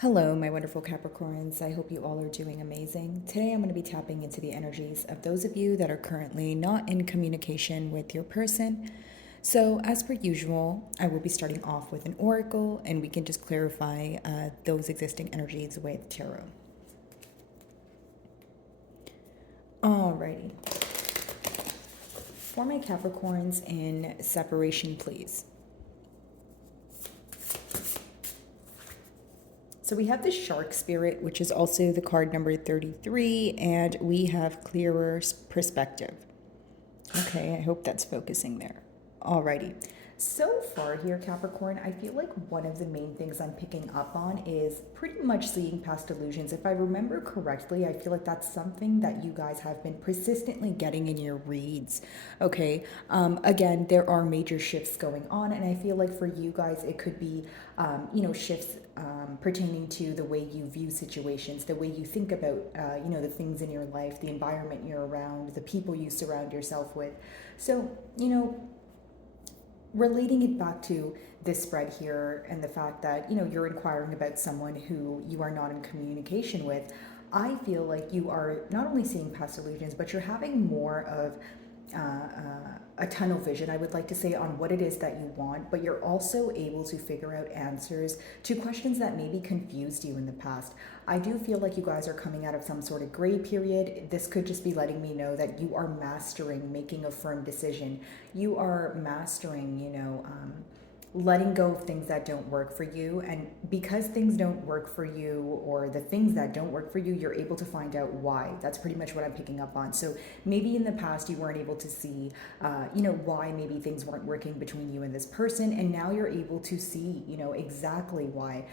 Hello, my wonderful Capricorns. I hope you all are doing amazing. Today, I'm going to be tapping into the energies of those of you that are currently not in communication with your person. So, as per usual, I will be starting off with an oracle, and we can just clarify those existing energies with tarot. Alrighty. For my Capricorns in separation, please. So we have the Shark Spirit, which is also the card number 33, and we have clearer perspective. Okay, I hope that's focusing there. Alrighty. So far here, Capricorn, I feel like one of the main things I'm picking up on is pretty much seeing past illusions. If I remember correctly, I feel like that's something that you guys have been persistently getting in your reads. Okay, again, there are major shifts going on, and I feel like for you guys, it could be, shifts pertaining to the way you view situations, the way you think about, the things in your life, the environment you're around, the people you surround yourself with. So, relating it back to this spread here and the fact that you're inquiring about someone who you are not in communication with, I feel like you are not only seeing past illusions, but you're having more of a tunnel vision, I would like to say, on what it is that you want, but you're also able to figure out answers to questions that maybe confused you in the past. I do feel like you guys are coming out of some sort of gray period. This could just be letting me know that you are mastering making a firm decision. You are mastering, letting go of things that don't work for you. And because things don't work for you, or the things that don't work for you, you're able to find out why. That's pretty much what I'm picking up on. So maybe in the past you weren't able to see, why maybe things weren't working between you and this person. And now you're able to see, exactly why.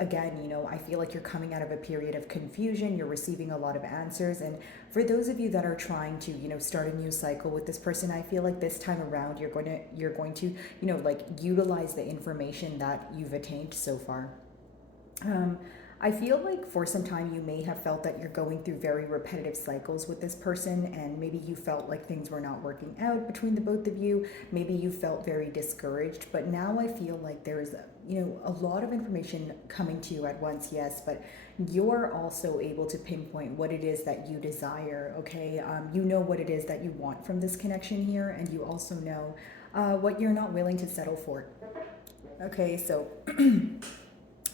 Again, I feel like you're coming out of a period of confusion. You're receiving a lot of answers. And for those of you that are trying to, start a new cycle with this person, I feel like this time around you're going to, utilize the information that you've attained so far. I feel like for some time you may have felt that you're going through very repetitive cycles with this person, and maybe you felt like things were not working out between the both of you. Maybe you felt very discouraged, but now I feel like there's a lot of information coming to you at once, yes, but you're also able to pinpoint what it is that you desire. Okay, you know what it is that you want from this connection here, and you also know what you're not willing to settle for. Okay, so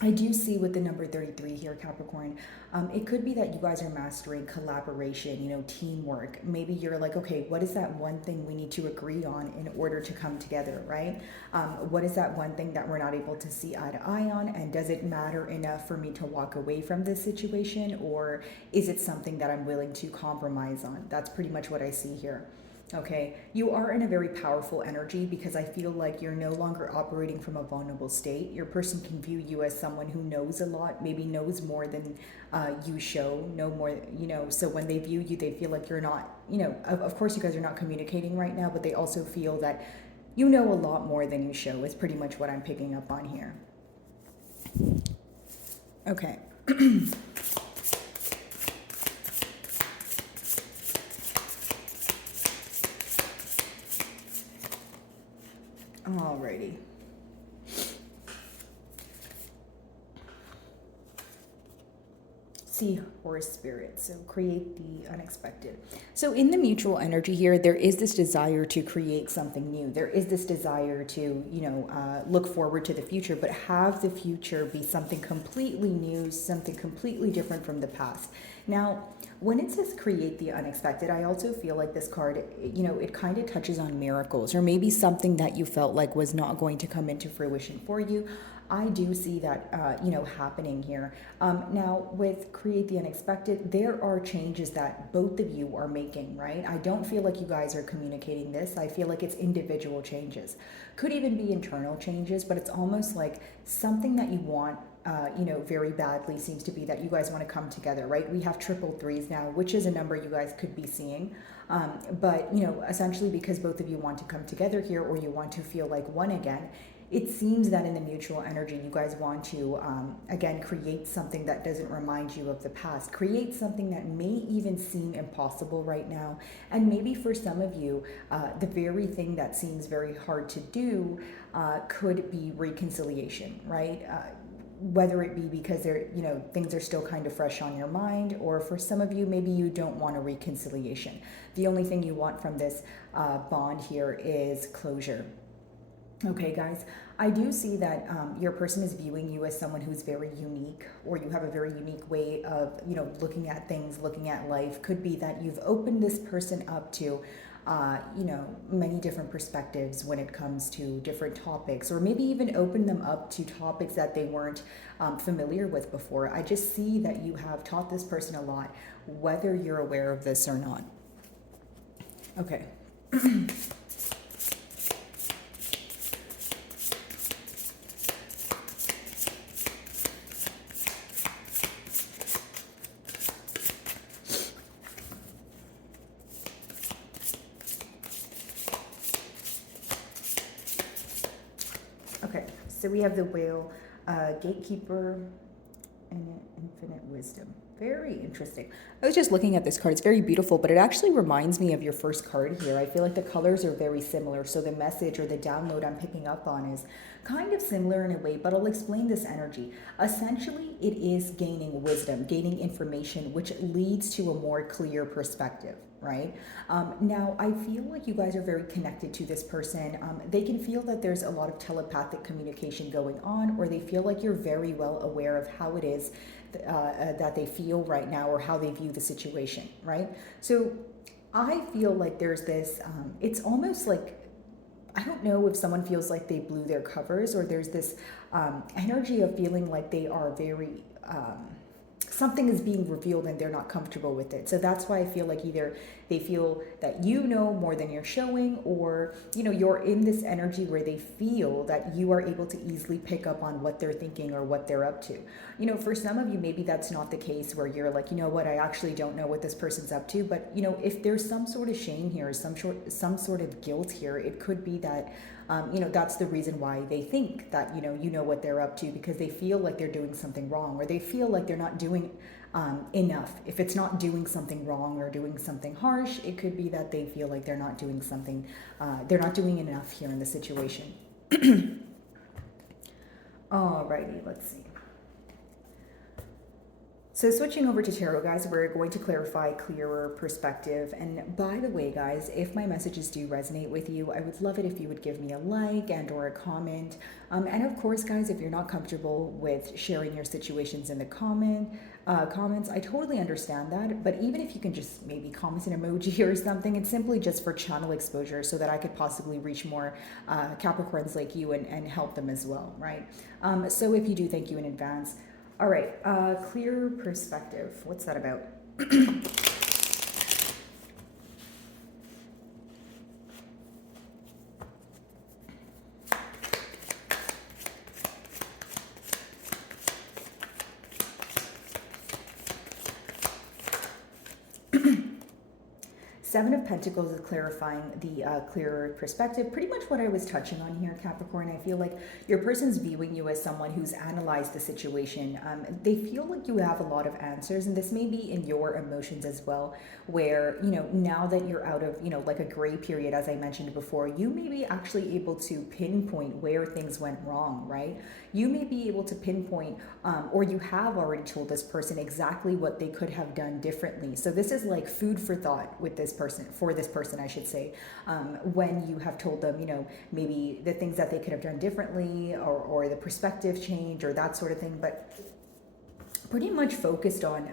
I do see with the number 33 here, Capricorn, it could be that you guys are mastering collaboration, teamwork. Maybe you're like, okay, what is that one thing we need to agree on in order to come together, right? What is that one thing that we're not able to see eye to eye on? And does it matter enough for me to walk away from this situation? Or is it something that I'm willing to compromise on? That's pretty much what I see here. Okay, you are in a very powerful energy because I feel like you're no longer operating from a vulnerable state. Your person can view you as someone who knows a lot, maybe knows more than you show, know more, so when they view you, they feel like you're not, of course you guys are not communicating right now, but they also feel that you know a lot more than you show is pretty much what I'm picking up on here. Okay. Alrighty. Seahorse spirit, so create the unexpected. So in the mutual energy here, there is this desire to create something new. There is this desire to, look forward to the future, but have the future be something completely new, something completely different from the past. Now, when it says create the unexpected, I also feel like this card, it kind of touches on miracles, or maybe something that you felt like was not going to come into fruition for you. I do see that, happening here. Now, with create the unexpected, there are changes that both of you are making, right? I don't feel like you guys are communicating this. I feel like it's individual changes. Could even be internal changes, but it's almost like something that you want, very badly seems to be that you guys want to come together, right? We have triple threes now, which is a number you guys could be seeing. But, essentially because both of you want to come together here, or you want to feel like one again, it seems that in the mutual energy, you guys want to, again, create something that doesn't remind you of the past. Create something that may even seem impossible right now. And maybe for some of you, the very thing that seems very hard to do could be reconciliation, right? whether it be because they're, things are still kind of fresh on your mind, or for some of you, maybe you don't want a reconciliation. The only thing you want from this bond here is closure. Okay, guys, I do see that your person is viewing you as someone who's very unique, or you have a very unique way of, looking at things, looking at life. Could be that you've opened this person up to, many different perspectives when it comes to different topics, or maybe even open them up to topics that they weren't familiar with before. I just see that you have taught this person a lot, whether you're aware of this or not. Okay. Okay, so we have the whale, gatekeeper, and infinite wisdom. Very interesting. I was just looking at this card. It's very beautiful, but it actually reminds me of your first card here. I feel like the colors are very similar, so the message or the download I'm picking up on is kind of similar in a way, but I'll explain this energy. Essentially, it is gaining wisdom, gaining information, which leads to a more clear perspective. Right? Now, I feel like you guys are very connected to this person. They can feel that there's a lot of telepathic communication going on, or they feel like you're very well aware of how it is that they feel right now, or how they view the situation, right? So I feel like there's this, it's almost like, I don't know if someone feels like they blew their covers, or there's this energy of feeling like they are very... something is being revealed and they're not comfortable with it. So that's why I feel like either they feel that you know more than you're showing, or, you're in this energy where they feel that you are able to easily pick up on what they're thinking or what they're up to. For some of you, maybe that's not the case, where you're like, you know what, I actually don't know what this person's up to. But, if there's some sort of shame here, some sort of guilt here, it could be that, that's the reason why they think that, you know what they're up to, because they feel like they're doing something wrong, or they feel like they're not doing enough. If it's not doing something wrong or doing something harsh, it could be that they feel like they're not doing something, they're not doing enough here in the situation. Alrighty, let's see. So switching over to tarot, guys, we're going to clarify clearer perspective. And by the way, guys, if my messages do resonate with you, I would love it if you would give me a like and or a comment. And of course, guys, if you're not comfortable with sharing your situations in the comments, I totally understand that. But even if you can just maybe comment an emoji or something, it's simply just for channel exposure, so that I could possibly reach more Capricorns like you and help them as well, right? So if you do, thank you in advance. All right, clear perspective. What's that about? 7 of Pentacles is clarifying the clearer perspective. Pretty much what I was touching on here, Capricorn. I feel like your person's viewing you as someone who's analyzed the situation. They feel like you have a lot of answers, and this may be in your emotions as well, where, now that you're out of, like a gray period, as I mentioned before, you may be actually able to pinpoint where things went wrong, right? You may be able to pinpoint, or you have already told this person exactly what they could have done differently. So this is like food for thought with this person, for this person, I should say, when you have told them, maybe the things that they could have done differently, or the perspective change, or that sort of thing, but pretty much focused on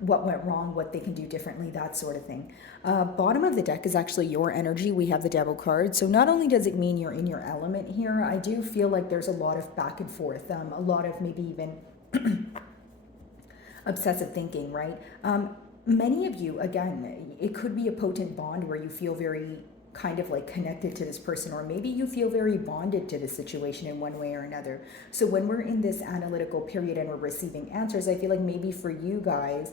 what went wrong, what they can do differently, that sort of thing. Bottom of the deck is actually your energy. We have the Devil card. So not only does it mean you're in your element here, I do feel like there's a lot of back and forth, a lot of maybe even obsessive thinking, right? Many of you, again, it could be a potent bond where you feel very kind of like connected to this person, or maybe you feel very bonded to the situation in one way or another. So when we're in this analytical period and we're receiving answers, I feel like maybe for you guys,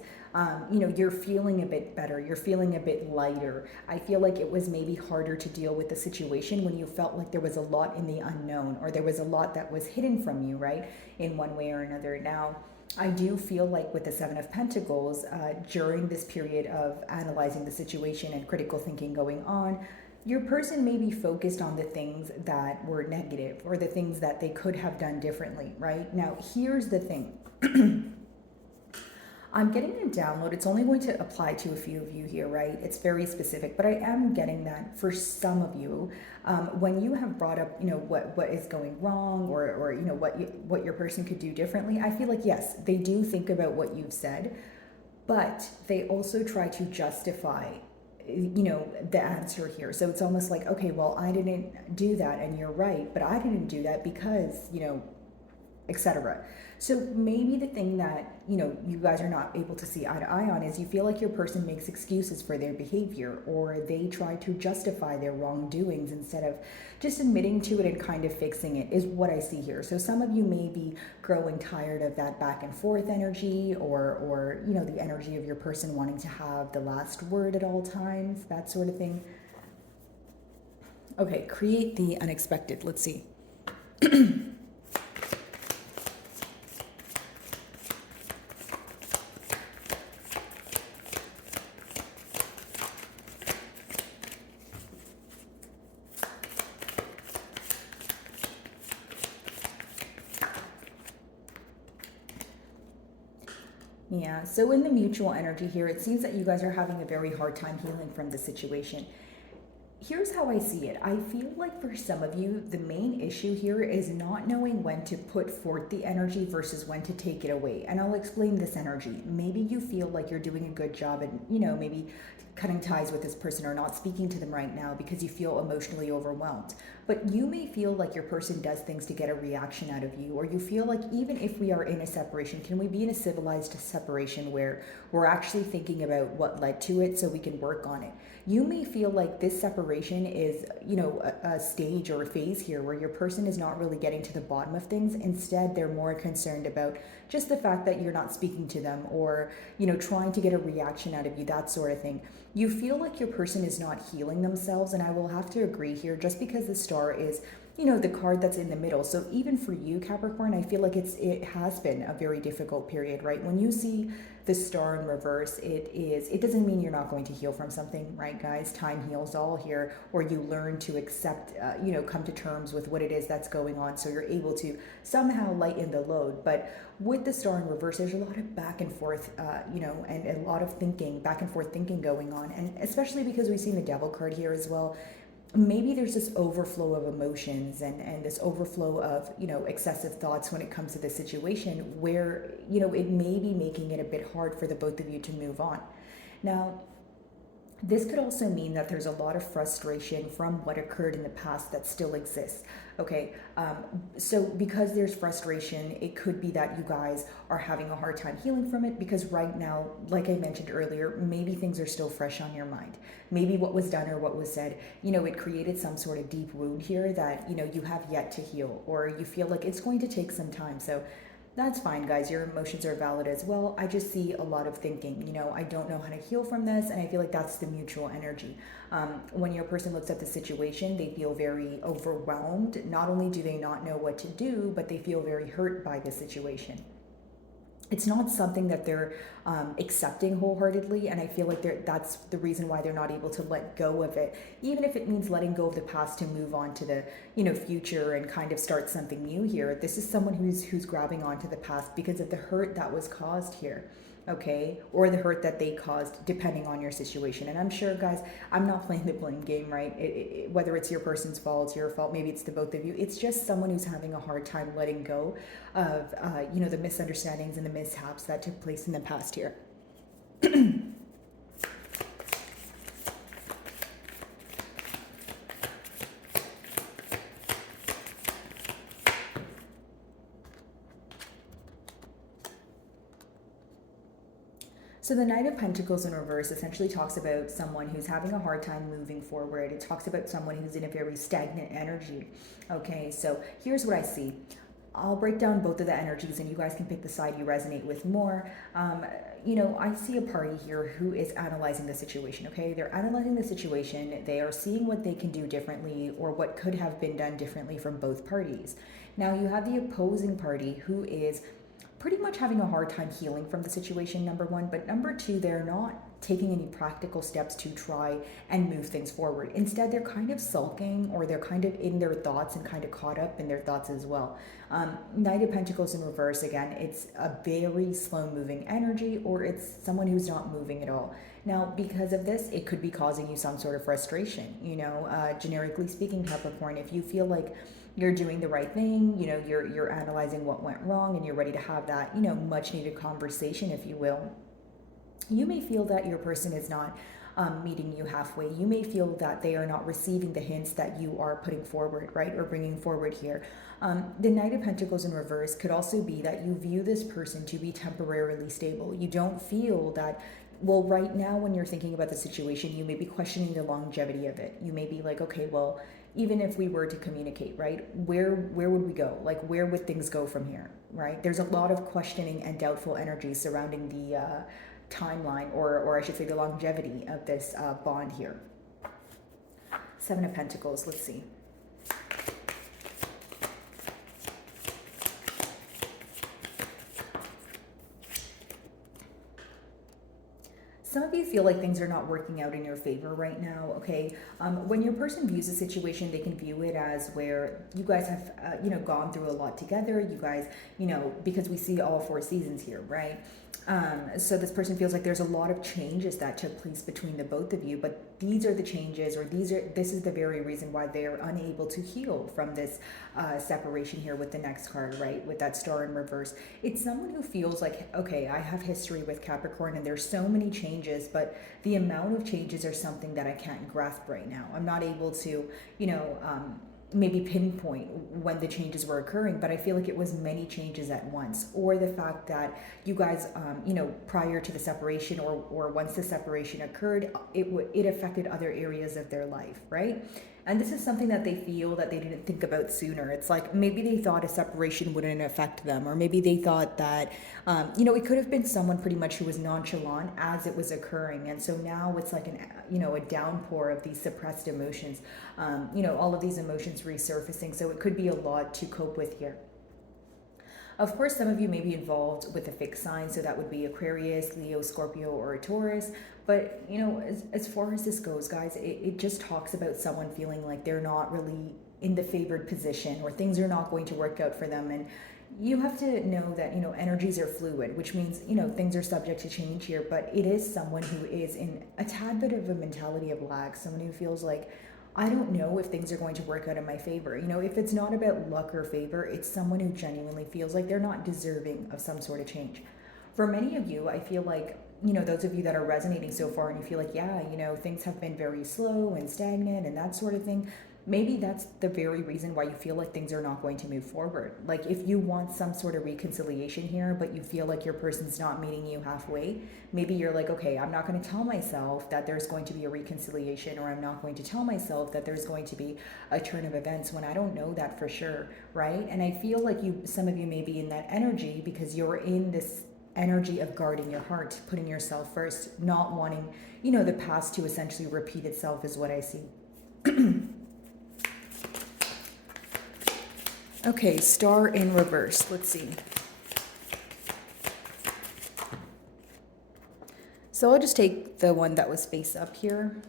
you're feeling a bit better, you're feeling a bit lighter. I feel like it was maybe harder to deal with the situation when you felt like there was a lot in the unknown, or there was a lot that was hidden from you, right, in one way or another. Now, I do feel like with the 7 of Pentacles, during this period of analyzing the situation and critical thinking going on, Your person may be focused on the things that were negative or the things that they could have done differently, right? Now, here's the thing. I'm getting a download. It's only going to apply to a few of you here, right? It's very specific, but I am getting that for some of you, when you have brought up, what is going wrong, or what your person could do differently. I feel like yes, they do think about what you've said, but they also try to justify the answer here. So it's almost like, okay, well, I didn't do that and you're right, but I didn't do that because etc. So maybe the thing that you guys are not able to see eye to eye on is you feel like your person makes excuses for their behavior, or they try to justify their wrongdoings instead of just admitting to it and kind of fixing it, is what I see here. So some of you may be growing tired of that back and forth energy, or the energy of your person wanting to have the last word at all times, that sort of thing. Okay, create the unexpected. Let's see. Yeah, so in the mutual energy here, it seems that you guys are having a very hard time healing from the situation. Here's how I see it. I feel like for some of you, the main issue here is not knowing when to put forth the energy versus when to take it away. And I'll explain this energy. Maybe you feel like you're doing a good job and, maybe cutting ties with this person or not speaking to them right now because you feel emotionally overwhelmed. But you may feel like your person does things to get a reaction out of you, or you feel like even if we are in a separation, can we be in a civilized separation where we're actually thinking about what led to it so we can work on it? You may feel like this separation is, a stage or a phase here where your person is not really getting to the bottom of things. Instead, they're more concerned about just the fact that you're not speaking to them, or, trying to get a reaction out of you, that sort of thing. You feel like your person is not healing themselves, and I will have to agree here, just because the star is the card that's in the middle. So even for you, Capricorn, I feel like it has been a very difficult period, right? When you see the star in reverse, it doesn't mean you're not going to heal from something, right, guys? Time heals all here, or you learn to accept, come to terms with what it is that's going on, so you're able to somehow lighten the load. But with the star in reverse, there's a lot of back and forth, and a lot of back and forth thinking going on, and especially because we've seen the devil card here as well. Maybe there's this overflow of emotions and this overflow of excessive thoughts when it comes to this situation, where it may be making it a bit hard for the both of you to move on. Now, this could also mean that there's a lot of frustration from what occurred in the past that still exists. Okay, so because there's frustration, it could be that you guys are having a hard time healing from it, because right now, like I mentioned earlier, maybe things are still fresh on your mind. Maybe what was done or what was said, it created some sort of deep wound here that, you have yet to heal, or you feel like it's going to take some time. So that's fine, guys. Your emotions are valid as well. I just see a lot of thinking, I don't know how to heal from this. And I feel like that's the mutual energy. When your person looks at the situation, they feel very overwhelmed. Not only do they not know what to do, but they feel very hurt by the situation. It's not something that they're accepting wholeheartedly, and I feel like that's the reason why they're not able to let go of it, even if it means letting go of the past to move on to the future and kind of start something new here. This is someone who's grabbing onto the past because of the hurt that was caused here. Okay, or the hurt that they caused, depending on your situation. And I'm sure, guys, I'm not playing the blame game, right? Whether it's your person's fault, your fault, maybe it's the both of you. It's just someone who's having a hard time letting go of, the misunderstandings and the mishaps that took place in the past here. So the Knight of Pentacles in reverse essentially talks about someone who's having a hard time moving forward. It talks about someone who's in a very stagnant energy. Okay, so here's what I see. I'll break down both of the energies and you guys can pick the side you resonate with more. I see a party here who is analyzing the situation, okay? They're analyzing the situation. They are seeing what they can do differently or what could have been done differently from both parties. Now you have the opposing party who is pretty much having a hard time healing from the situation, number one. But number two, they're not taking any practical steps to try and move things forward. Instead, they're kind of sulking, or they're kind of in their thoughts and kind of caught up in their thoughts as well. Knight of Pentacles in reverse, again, it's a very slow moving energy, or it's someone who's not moving at all. Now, because of this, it could be causing you some sort of frustration. Generically speaking, Capricorn, if you feel like you're doing the right thing, you're analyzing what went wrong, and you're ready to have that, much needed conversation, if you will, you may feel that your person is not meeting you halfway. You may feel that they are not receiving the hints that you are putting forward, right, or bringing forward here. The Knight of Pentacles in reverse could also be that you view this person to be temporarily stable. You don't feel that, well, right now when you're thinking about the situation, you may be questioning the longevity of it. You may be like, okay, well, even if we were to communicate, right, where would we go? Like, where would things go from here, right? There's a lot of questioning and doubtful energy surrounding the timeline, or I should say the longevity of this bond here. Seven of Pentacles, let's see. Some of you feel like things are not working out in your favor right now, okay? When your person views a situation, they can view it as where you guys have, gone through a lot together. You guys, because we see all four seasons here, right? So this person feels like there's a lot of changes that took place between the both of you, but these are the changes, or this is the very reason why they're unable to heal from this separation here with the next card, right? With that star in reverse. It's someone who feels like, okay, I have history with Capricorn and there's so many changes, but the amount of changes are something that I can't grasp right now. I'm not able to, maybe pinpoint when the changes were occurring, but I feel like it was many changes at once. Or the fact that you guys, prior to the separation, or once the separation occurred, it affected other areas of their life, right? And this is something that they feel that they didn't think about sooner. It's like maybe they thought a separation wouldn't affect them, or maybe they thought that, it could have been someone pretty much who was nonchalant as it was occurring. And so now it's like a downpour of these suppressed emotions, all of these emotions resurfacing. So it could be a lot to cope with here. Of course, some of you may be involved with a fixed sign, so that would be Aquarius, Leo, Scorpio, or a Taurus. But, as far as this goes, guys, it just talks about someone feeling like they're not really in the favored position, or things are not going to work out for them. And you have to know that, energies are fluid, which means, things are subject to change here. But it is someone who is in a tad bit of a mentality of lack, someone who feels like, I don't know if things are going to work out in my favor. If it's not about luck or favor, it's someone who genuinely feels like they're not deserving of some sort of change. For many of you, I feel like, those of you that are resonating so far, and you feel like, yeah, things have been very slow and stagnant and that sort of thing. Maybe that's the very reason why you feel like things are not going to move forward. Like, if you want some sort of reconciliation here, but you feel like your person's not meeting you halfway, maybe you're like, okay, I'm not going to tell myself that there's going to be a reconciliation, or I'm not going to tell myself that there's going to be a turn of events when I don't know that for sure, right? And I feel like some of you may be in that energy because you're in this energy of guarding your heart, putting yourself first, not wanting, the past to essentially repeat itself is what I see. Okay, star in reverse. Let's see. So I'll just take the one that was face up here.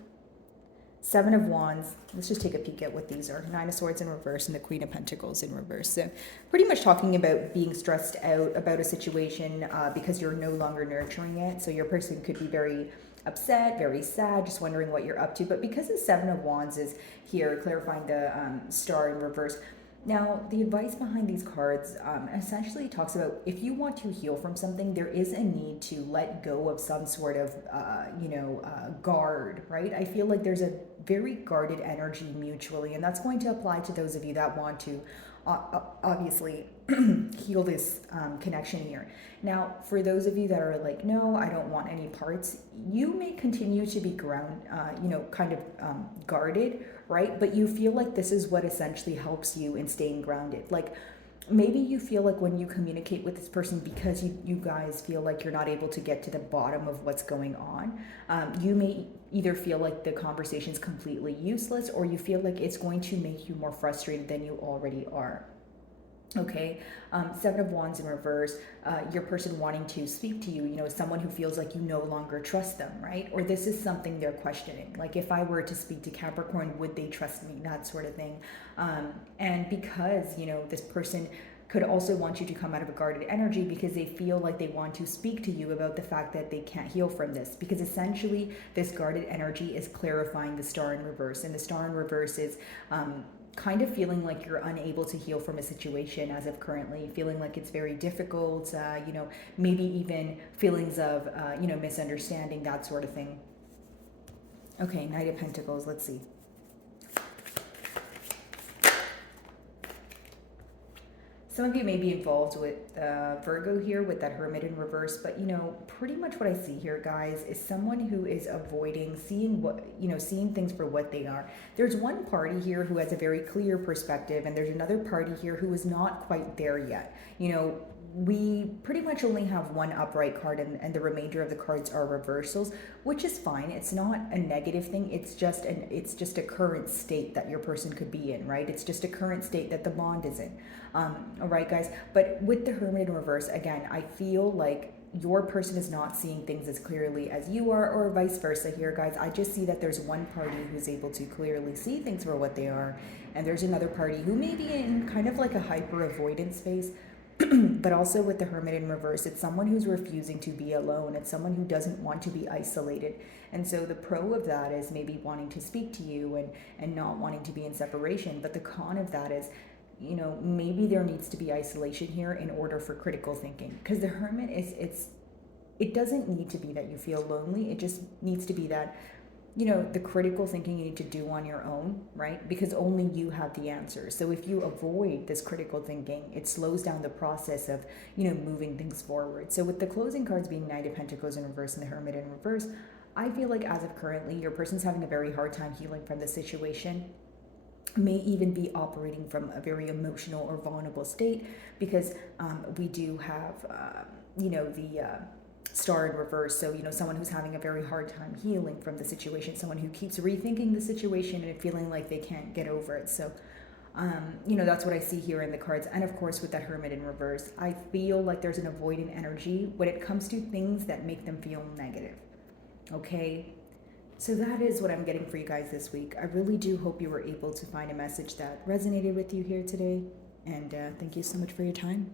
Seven of Wands. Let's just take a peek at what these are. Nine of Swords in reverse and the Queen of Pentacles in reverse. So pretty much talking about being stressed out about a situation because you're no longer nurturing it. So your person could be very upset, very sad, just wondering what you're up to. But because the Seven of Wands is here, clarifying the star in reverse. Now, the advice behind these cards essentially talks about if you want to heal from something, there is a need to let go of some sort of, guard, right? I feel like there's a very guarded energy mutually, and that's going to apply to those of you that want to obviously heal this connection here. Now, for those of you that are like, no, I don't want any parts, you may continue to be guarded, right? But you feel like this is what essentially helps you in staying grounded. Like, maybe you feel like when you communicate with this person, because you guys feel like you're not able to get to the bottom of what's going on, you may either feel like the conversation's completely useless, or you feel like it's going to make you more frustrated than you already are. Okay, Seven of Wands in reverse, your person wanting to speak to you, someone who feels like you no longer trust them, right? Or this is something they're questioning. Like, if I were to speak to Capricorn, would they trust me? That sort of thing. And because, this person could also want you to come out of a guarded energy because they feel like they want to speak to you about the fact that they can't heal from this. Because essentially, this guarded energy is clarifying the star in reverse. And the star in reverse is, kind of feeling like you're unable to heal from a situation as of currently, feeling like it's very difficult, maybe even feelings of, misunderstanding, that sort of thing. Okay, Knight of Pentacles, let's see. Some of you may be involved with Virgo here with that Hermit in reverse, but pretty much what I see here, guys, is someone who is avoiding seeing things for what they are. There's one party here who has a very clear perspective, and there's another party here who is not quite there yet. We pretty much only have one upright card, and the remainder of the cards are reversals, which is fine. It's not a negative thing. It's just a current state that your person could be in, right? It's just a current state that the bond is in. All right, guys. But with the Hermit in reverse, again, I feel like your person is not seeing things as clearly as you are, or vice versa here, guys. I just see that there's one party who's able to clearly see things for what they are, and there's another party who may be in kind of like a hyper avoidance phase. But also with the Hermit in reverse, it's someone who's refusing to be alone. It's someone who doesn't want to be isolated. And so the pro of that is maybe wanting to speak to you and not wanting to be in separation. But the con of that is, maybe there needs to be isolation here in order for critical thinking. Because the Hermit it doesn't need to be that you feel lonely. It just needs to be that, the critical thinking you need to do on your own, right? Because only you have the answers. So if you avoid this critical thinking, it slows down the process of, moving things forward. So with the closing cards being Knight of Pentacles in reverse and the Hermit in reverse, I feel like as of currently, your person's having a very hard time healing from the situation, may even be operating from a very emotional or vulnerable state, because we do have, the star in reverse. So, someone who's having a very hard time healing from the situation, someone who keeps rethinking the situation and feeling like they can't get over it. So, that's what I see here in the cards. And of course, with that Hermit in reverse, I feel like there's an avoidant energy when it comes to things that make them feel negative. Okay. So that is what I'm getting for you guys this week. I really do hope you were able to find a message that resonated with you here today. And thank you so much for your time.